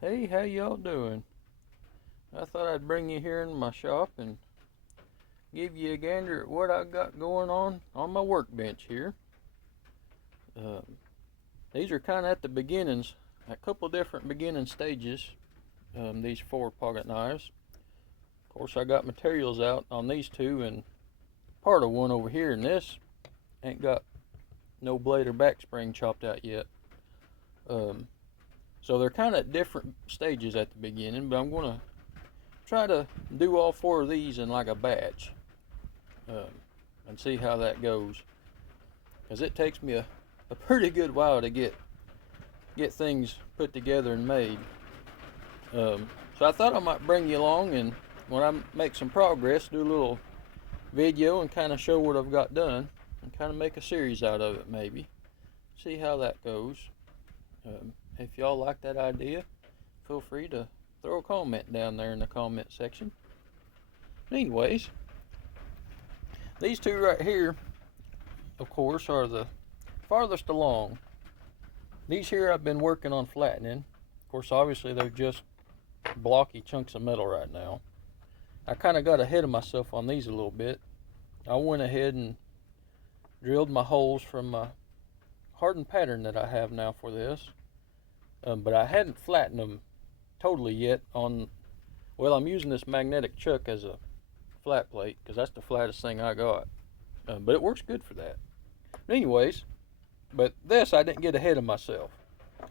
Hey, how y'all doing? I thought I'd bring you here in my shop and give you a gander at what I got going on my workbench here. Um, these are kind of at the beginnings, a couple different beginning stages. These four pocket knives. Of course, I got materials out on these two and part of one over here, and this ain't got no blade or back spring chopped out yet. Um, so they're kind of at different stages at the beginning, but I'm gonna try to do all four of these in like a batch um, and see how that goes. Because it takes me a pretty good while to get things put together and made. So I thought I might bring you along and when I make some progress, do a little video and kind of show what I've got done and kind of make a series out of it maybe. See how that goes. If y'all like that idea, feel free to throw a comment down there in the comment section. Anyways, these two right here, of course, are the farthest along. These here I've been working on flattening. Of course, obviously they're just blocky chunks of metal right now. I kind of got ahead of myself on these a little bit. I went ahead and drilled my holes from my hardened pattern that I have now for this. But I hadn't flattened them totally yet on, well, I'm using this magnetic chuck as a flat plate because that's the flattest thing I got. But it works good for that. Anyways, but this I didn't get ahead of myself.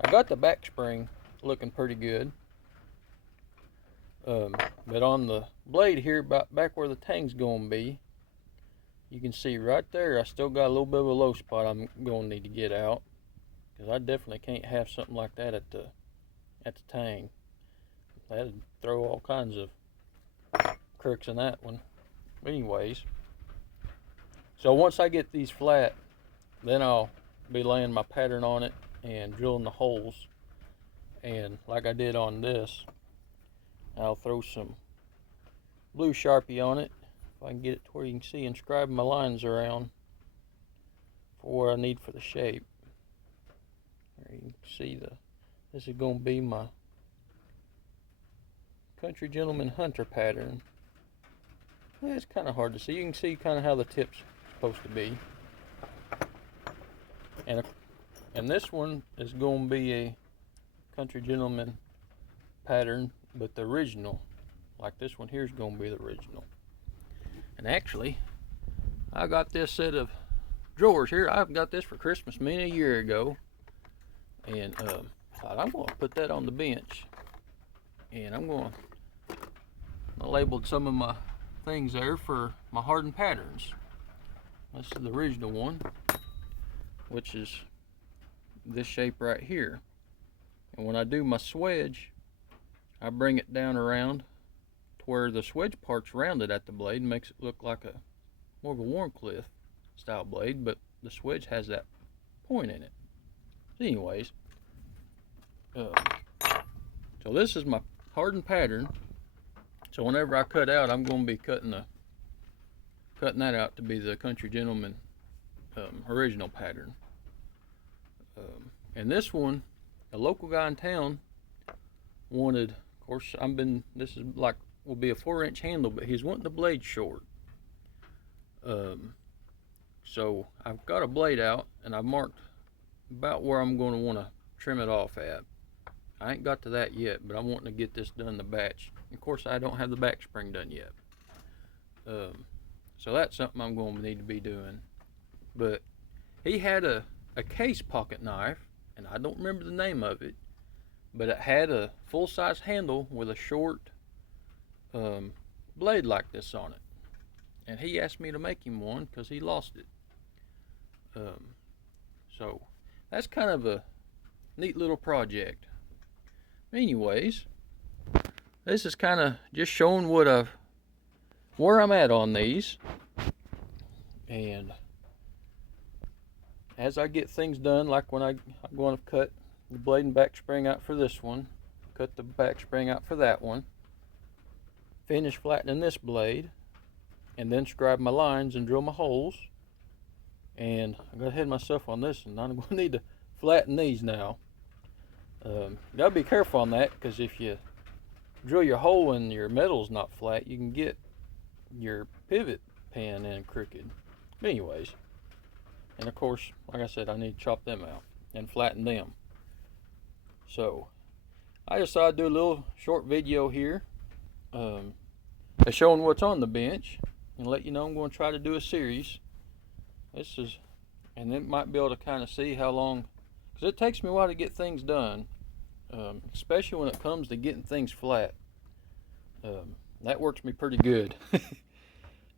I got the back spring looking pretty good. But on the blade here, about back where the tang's going to be, you can see right there I still got a little bit of a low spot I'm going to need to get out. Because I definitely can't have something like that at the tang. That'd throw all kinds of crooks in that one. Anyways, so once I get these flat, then I'll be laying my pattern on it and drilling the holes. And like I did on this, I'll throw some blue Sharpie on it if I can get it to where you can see and scribe my lines around for what I need for the shape. There you can see this is going to be my Country Gentleman Hunter pattern. It's kind of hard to see. You can see kind of how the tip's supposed to be. And this one is going to be a Country Gentleman pattern, but the original. Like this one here is going to be the original. And actually, I got this set of drawers here. I've got this for Christmas many a year ago. And thought I'm going to put that on the bench. And I labeled some of my things there for my hardened patterns. This is the original one, which is this shape right here. And when I do my swedge, I bring it down around to where the swedge part's rounded at the blade and makes it look like a more of a Warncliffe style blade, but the swedge has that point in it. Anyways, so this is my hardened pattern. So whenever I cut out, I'm going to be cutting that out to be the Country Gentleman original pattern. And this one, a local guy in town wanted. Of course, this is like will be a 4-inch handle, but he's wanting the blade short. So I've got a blade out, and I've marked about where I'm going to want to trim it off at. I ain't got to that yet, but I'm wanting to get this done in the batch. Of course, I don't have the back spring done yet. So that's something I'm going to need to be doing. But he had a case pocket knife, and I don't remember the name of it, but it had a full-size handle with a short blade like this on it. And he asked me to make him one because he lost it. So that's kind of a neat little project. Anyways, this is kind of just showing where I'm at on these. And as I get things done, like when I'm going to cut the blade and back spring out for this one, cut the back spring out for that one, finish flattening this blade, and then scribe my lines and drill my holes. And I got ahead of myself on this, and I'm going to need to flatten these now. Gotta be careful on that, because if you drill your hole and your metal's not flat, you can get your pivot pin in crooked. But anyways, and of course, like I said, I need to chop them out and flatten them. So I decided to do a little short video here, showing what's on the bench, and let you know I'm going to try to do a series. And then might be able to kind of see how long, because it takes me a while to get things done, especially when it comes to getting things flat. That works me pretty good.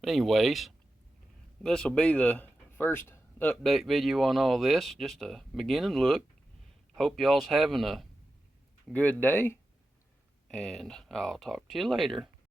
Anyways, this will be the first update video on all this, just a beginning look. Hope y'all's having a good day, and I'll talk to you later.